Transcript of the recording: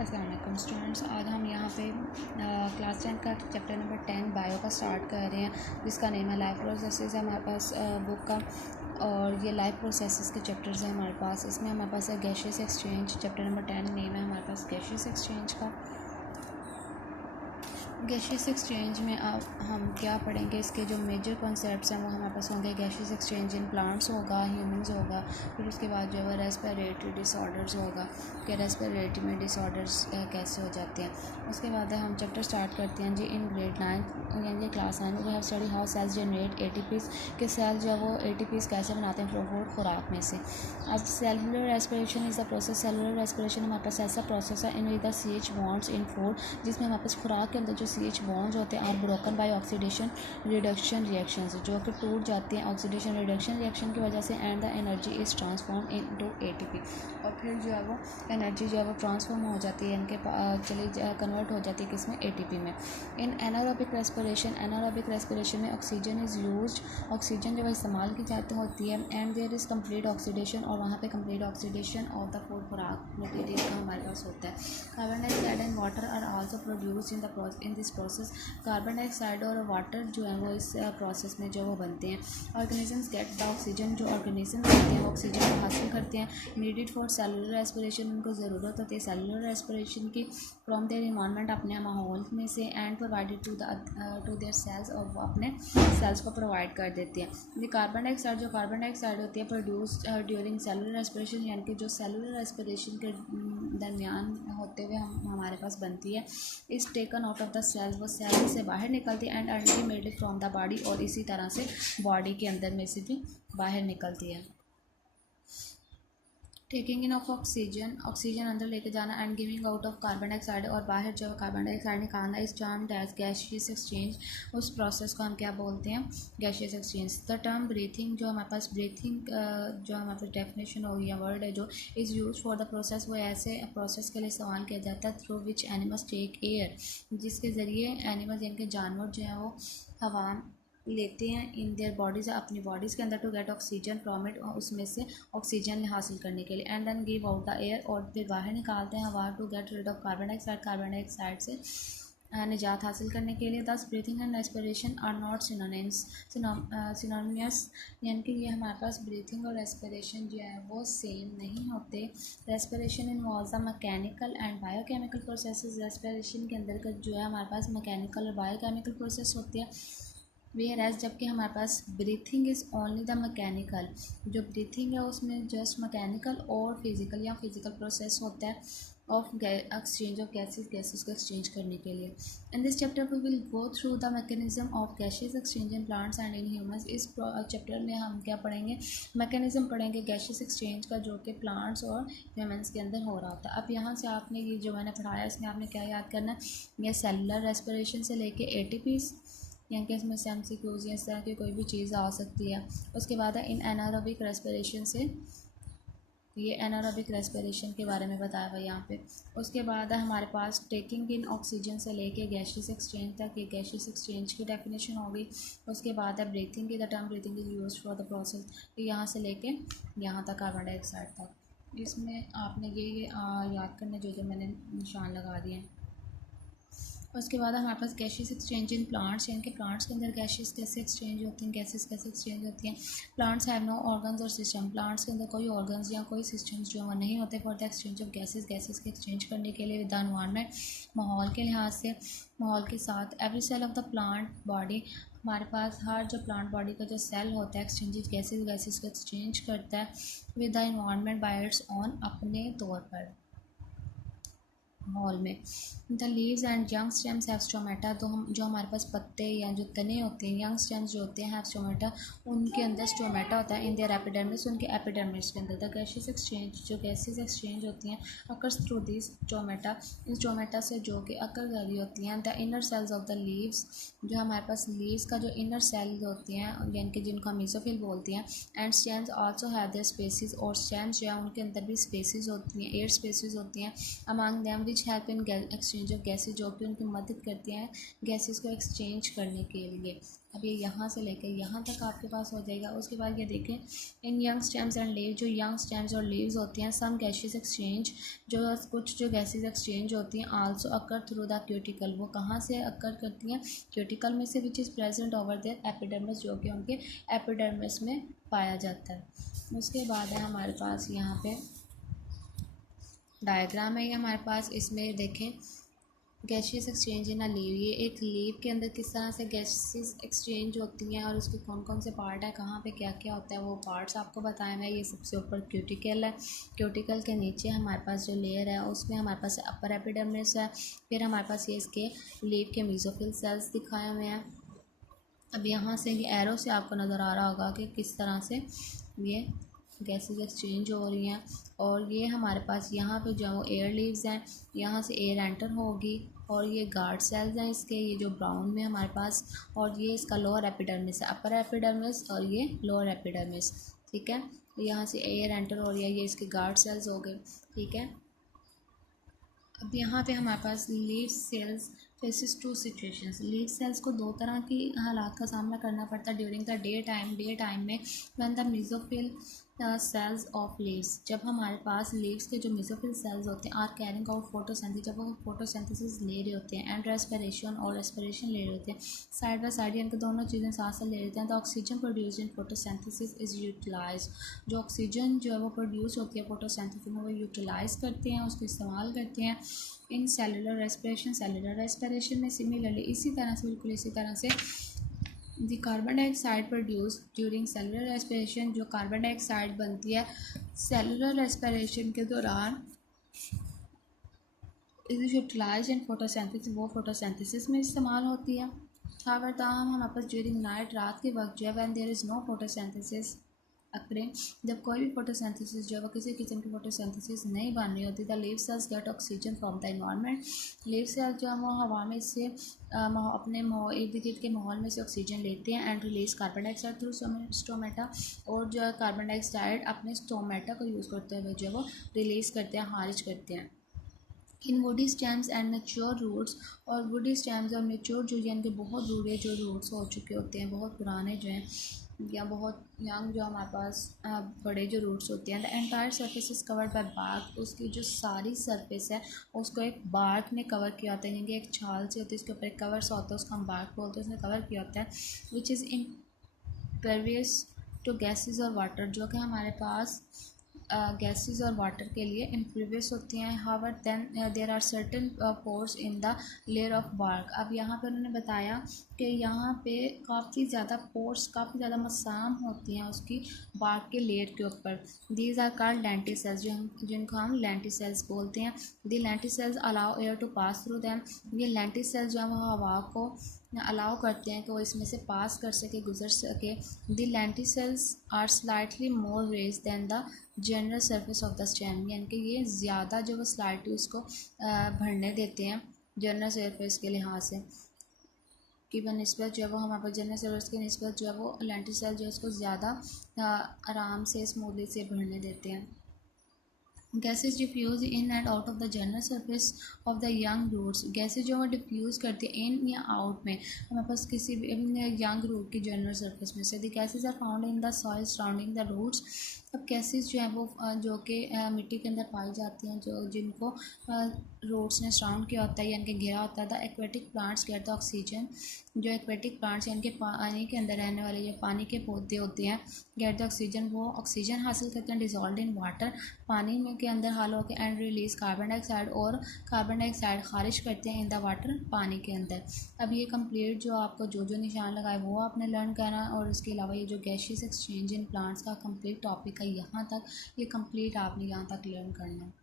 अस्सलाम वालेकुम स्टूडेंट्स, आज हम यहाँ पे क्लास 10 का चैप्टर नंबर 10 बायो का स्टार्ट कर रहे हैं, जिसका नेम है लाइफ प्रोसेसेस है हमारे पास बुक का। और ये लाइफ प्रोसेसेस के चैप्टर्स हैं हमारे पास। इसमें हमारे पास है gaseous exchange. Chapter number 10 name है हमारे पास गैशियस एक्सचेंज का। गैशियस एक्सचेंज में अब हम क्या पढ़ेंगे, इसके जो मेजर कॉन्सेप्ट्स हैं वो हमारे पास होंगे। गैशियस एक्सचेंज इन प्लांट्स होगा, ह्यूमंस होगा, फिर उसके बाद जो है रेस्पिरेटरी डिसऑर्डर्स होगा कि रेस्पिरेटरी में डिसऑर्डर्स कैसे हो जाते हैं। उसके बाद हम चैप्टर स्टार्ट करते हैं जी। इन ग्रेड 9 यानी class 9 we have study how cells generate ATPs के सेल जो वो एटीपीज कैसे बनाते हैं फ्रूट खुराक में से। अब cellular respiration is the process. Cellular respiration हमारे पास ऐसा प्रोसेस है in with the CH bonds in food, जिसमें हमारे पास खुराक के अंदर जो CH बॉन्ड्स होते हैं are broken by oxidation reduction reaction जो कि टूट जाते हैं ऑक्सीडेशन रिडक्शन रिएक्शन की वजह से, and the energy is transform into ATP। और फिर जो है वो एनर्जी जो है वो ट्रांसफॉर्म हो जाती है, इनके कन्वर्ट हो जाती है किसमें, ATP में। इन एनारोबिक रेस्पिरेशन में ऑक्सीजन इज़ यूज्ड, ऑक्सीजन जो है इस्तेमाल की जाती होती है, and there is complete oxidation, और वहाँ पे complete oxidation of the food खुराक मटेरियल का हमारे पास होता है। Carbon dioxide and water are also produce in this process. Carbon dioxide और वाटर जो है वो इस प्रोसेस में जो वो बनते हैं। ऑर्गेनिजम्स गेट द ऑक्सीजन, जो ऑर्गेनिज्म होते हैं वो ऑक्सीजन को हासिल करते हैं। नीडेड फॉर सेलुलर रेस्पिरेशन, उनको ज़रूरत होती है सेलुलर रेस्पिरेशन की फ्रॉम देयर इन्वायरमेंट, अपने माहौल में से, and provided to their cells, और वो अपने सेल्स को प्रोवाइड कर देते हैं। कार्बन डाइऑक्साइड होती है प्रोड्यूस ड्यूरिंग सेलुलर रेस्पिरेशन, यानी कि जो सेलुलर रेस्पिरेशन के दरमियान होते हुए हमारे पास बनती है। Is taken out of the cells, वो सेल से बाहर निकलती है, and ultimately from the body, और इसी तरह से बॉडी के अंदर में से भी बाहर निकलती है। टेकिंग इन ऑफ ऑक्सीजन अंदर लेके जाना, and giving out of carbon dioxide, और बाहर जो कार्बन डाइऑक्साइड निकालना, इस टर्म्ड एज गैशियस एक्सचेंज। उस प्रोसेस को हम क्या बोलते हैं, gaseous exchange. The term breathing, जो हमारे पास ब्रीथिंग जो हमारे पास डेफिनेशन हो या वर्ड है जो is use for the process, वो ऐसे प्रोसेस के लिए इस्तेमाल किया जाता है through which animals take air, जिसके ज़रिए एनिमल्स यानी कि जानवर जो है वो हवा लेते हैं इन देयर बॉडीज़, अपनी बॉडीज़ के अंदर, to get oxygen from it, उसमें से ऑक्सीजन हासिल करने के लिए, and then give out the air, और फिर बाहर निकालते हैं हवा, to get rid of carbon dioxide से निजात हासिल करने के लिए। Thus breathing and respiration are not synonymous, यानी कि ये हमारे पास ब्रीथिंग और रेस्पिरेशन जो है वो सेम नहीं होते। Respiration involves the mechanical and biochemical processes. Respiration के अंदर का जो है हमारे पास मैकेनिकल और बायोकेमिकल प्रोसेस होती है, वेयर एज जबकि हमारे पास breathing is only the mechanical. जो ब्रीथिंग है उसमें जस्ट मैकेनिकल और फिजिकल या फिजिकल प्रोसेस होता है ऑफ एक्सचेंज ऑफ गैसेस को एक्सचेंज करने के लिए। In this chapter we will go through the mechanism of gases exchange in plants and in humans. इस चैप्टर में हम क्या पढ़ेंगे, मैकेनिज्म पढ़ेंगे गैसेस एक्सचेंज का, जो कि प्लांट्स और ह्यूमंस के अंदर हो रहा होता है। अब यहाँ से आपने ये जो मैंने पढ़ाया इसमें आपने क्या याद करना है, ये सेलुलर रेस्पिरेशन से लेके ATPs, यानी कि इसमें से MCQs या इस तरह की कोई भी चीज़ आ सकती है। उसके बाद है इन एनारोबिक रेस्पिरेशन से, ये एनारोबिक रेस्पिरेशन के बारे में बताया हुआ यहाँ पे। उसके बाद है हमारे पास टेकिंग इन ऑक्सीजन से लेके गैशियस एक्सचेंज तक, ये गैशियस एक्सचेंज की डेफिनेशन होगी। उसके बाद है ब्रीथिंग की, the term breathing is used for the process, यहाँ से लेके यहाँ तक कार्बन डाइऑक्साइड तक। इसमें आपने ये याद करना जो मैंने निशान लगा दिए हैं। उसके बाद हमारे पास गैसेस एक्सचेंज इन प्लांट्स, यानी कि प्लांट्स के अंदर गैसेस कैसे एक्सचेंज होती हैं, गैसेस कैसे एक्सचेंज होती हैं। प्लांट्स हैव नो ऑर्गन्स और सिस्टम, प्लांट्स के अंदर कोई ऑर्गन्स या कोई सिस्टम्स जो है नहीं होते for the exchange of gases के एक्सचेंज करने के लिए विद द एनवायरनमेंट, माहौल के लिहाज से, माहौल के साथ। Every cell of the plant body, हमारे पास हर जो प्लांट बॉडी का जो सेल होता है एक्सचेंज गैसेस को एक्सचेंज करता है with the environment bye it's on, अपने तौर पर माहौल में। The leaves and young stems have stomata, तो हम जो हमारे पास पत्ते या जो तने होते हैं, यंग स्टेम्स जो होते हैं हैव स्टोमेटा, उनके अंदर स्टोमेटा होता है। इन देयर एपिडर्मिस, उनके एपिडर्मिस के अंदर। द गैसेस एक्सचेंज, जो गैसेस एक्सचेंज होती हैं अकर्स थ्रू दिस स्टोमेटा, इन स्टोमेटा से जो कि अकर कर रही होती हैं। The inner cells of the leaves, जो हमारे पास लीव्स का जो इनर सेल्स होती हैं यानी कि जिनको हम मेसोफिल बोलते हैं, and stems also have their spaces, और स्टेम्स जो है उनके अंदर भी स्पेसिस होती हैं, 8 स्पेसिस होती हैं। Among them which help in exchange of gases, जो कि उनकी मदद करती हैं गैसेस को एक्सचेंज करने के लिए। अब ये यहाँ से लेकर यहाँ तक आपके पास हो जाएगा। उसके बाद ये देखें, इन यंग स्टेम्स एंड लीव, जो यंग स्टेम्स और लीव्स होती हैं, सम गैसेस एक्सचेंज, जो कुछ जो गैसेस एक्सचेंज होती हैं, also occur through the cuticle, वो कहाँ से अकर करती हैं, क्यूटिकल में से, which is present over their epidermis, जो कि उनके एपिडर्मिस में पाया जाता है। उसके बाद है हमारे पास यहाँ पे डायग्राम है ये हमारे पास, इसमें देखें gases exchange in a leave, ये एक लीव के अंदर किस तरह से गैसेस एक्सचेंज होती हैं और उसके कौन कौन से पार्ट है, कहाँ पे क्या क्या होता है, वो पार्ट्स आपको बताए हैं। ये सबसे ऊपर क्यूटिकल है, क्यूटिकल के नीचे हमारे पास जो लेयर है उसमें हमारे पास अपर एपिडर्मिस है, फिर हमारे पास ये इसके लीव के मेसोफिल सेल्स दिखाए हुए हैं। अब यहाँ से एरो से आपको नज़र आ रहा होगा कि किस तरह से ये गैसेस एक्सचेंज हो रही हैं। और ये हमारे पास यहाँ पे जो वो एयर लीव्स हैं, यहाँ से एयर एंटर होगी और ये गार्ड सेल्स हैं इसके, ये जो ब्राउन में हमारे पास, और ये इसका लोअर एपिडर्मिस है, अपर एपिडर्मिस और ये लोअर एपिडर्मिस, ठीक है। यहाँ से एयर एंटर हो रही है, ये इसके गार्ड सेल्स हो गए, ठीक है। अब यहाँ पे हमारे पास leaf cells faces two situations, leaf cells को दो तरह की हालात का सामना करना पड़ता है ड्यूरिंग द डे टाइम में, when the mesophyll cells of leaves, जब हमारे पास लीव्स के जो मेसोफिल सेल्स होते हैं आर कैरिंग आउट फोटोसिंथेसिस, जब वो फोटोसिंथेसिस ले रहे होते हैं, एंड रेस्पिरेशन और रेस्पिरेशन ले रहे होते हैं, साइड बाय साइड इनके दोनों चीज़ें साथ साथ ले रहे होते हैं, तो oxygen produce in photosynthesis is utilise, जो ऑक्सीजन जो है वो प्रोड्यूस होती है फोटोसिंथेसिस में, वो यूटिलाइज करते हैं, उसको इस्तेमाल करते हैं इन सेलुलर रेस्पिरेशन में। सिमिलरली इसी तरह से, बिल्कुल इसी तरह से, the carbon dioxide produce during cellular respiration, जो कार्बन डाइऑक्साइड बनती है सेलुलर रेस्पिरेशन के दौरान, इज यूटिलाइज इन फोटोसिंथेसिस, वो फोटोसिंथेसिस में इस्तेमाल होती है। हावर ताहम हमारे पास ड्यूरिंग नाइट, रात के वक्त जो है, when there is no photosynthesis occurring, जब कोई भी फोटोसिंथेसिस जो है वो किसी किस्म की फोटोसिंथेसिस नहीं बन रही होती, the leave cells get oxygen from the environment, leave cells जो है वो हवा में से अपने इर्द गिर्द के माहौल में से ऑक्सीजन लेते हैं, and release carbon dioxide through stomata, और जो है कार्बन डाइऑक्साइड अपने स्टोमेटा को यूज़ करते हुए जो है वो रिलीज़ करते हैं, खारिज करते हैं। In woody stems and mature roots, और वुडी स्टेम्स और मेच्योर जो इनके बहुत बूढ़े जो रूट्स हो चुके होते हैं, बहुत पुराने जो हैं, या बहुत यंग जो हमारे पास बड़े जो रूट्स होते हैं, the entire surface is covered by bark, उसकी जो सारी सरफेस है उसको एक बार्क ने कवर किया होता है, यानी कि एक छाल से होती है, उसके ऊपर एक कवर सा होता है, उसका हम बार्क बोलते हैं, उसने कवर किया होता है, which is impervious to gases और वाटर, जो कि हमारे पास गैसेस और वाटर के लिए इम्परवियस होती हैं। However then there are certain pores in the layer of bark, अब यहाँ पे उन्होंने बताया कि यहाँ पे काफ़ी ज़्यादा पोर्स, काफ़ी ज़्यादा मसाम होती हैं उसकी बार्क के लेयर के ऊपर। दीज आर कॉल्ड लेंटिसेल्स, जिनको हम लेंटिसेल्स बोलते हैं। The lenticels allow air to pass through them, ये लेंटिसेल्स जो है वो हवा को अलाउ करते हैं कि वो इसमें से पास कर सके, गुजर सके। The lenticels are slightly more raised than the general surface of the stem, यानी कि ये ज़्यादा जो वो स्लाइटली उसको भरने देते हैं जनरल सरफेस के लिहाज से, कि बनस्बत जो है वो हमारे पास जनरल सरफेस के नस्बत जो है वो लेंटिसेल जो है उसको ज़्यादा आराम से स्मूथली से भरने देते हैं। Gases diffuse in and out of the general surface of the young roots, gases जो है डिफ्यूज़ करती है इन या आउट में हमारे पास किसी भी यंग रूट की जनरल सरफेस में से। The gases are found in the soil surrounding the roots, अब गैसेज जो है वो जो कि मिट्टी के अंदर पाई जाती हैं, जो जिनको रूट्स ने सराउंड किया होता है यानी कि घेरा होता है। The aquatic plants get the oxygen, जो एक्वेटिक प्लांट्स यानी कि पानी के अंदर रहने वाले जो पानी के पौधे होते हैं, गेट द ऑक्सीजन, वो ऑक्सीजन हासिल करते हैं डिजॉल्व इन वाटर, पानी में के अंदर हाल होकर, एंड रिलीज कार्बन डाइऑक्साइड, और कार्बन डाइऑक्साइड खारिज करते हैं इन द वाटर, पानी के अंदर। अब ये कंप्लीट जो आपको जो जो निशान लगाए वो आपने लर्न करना, और इसके अलावा ये जो गैसेस एक्सचेंज इन प्लांट्स का कंप्लीट टॉपिक है यहाँ तक, ये कंप्लीट आपने यहाँ तक लर्न करना है।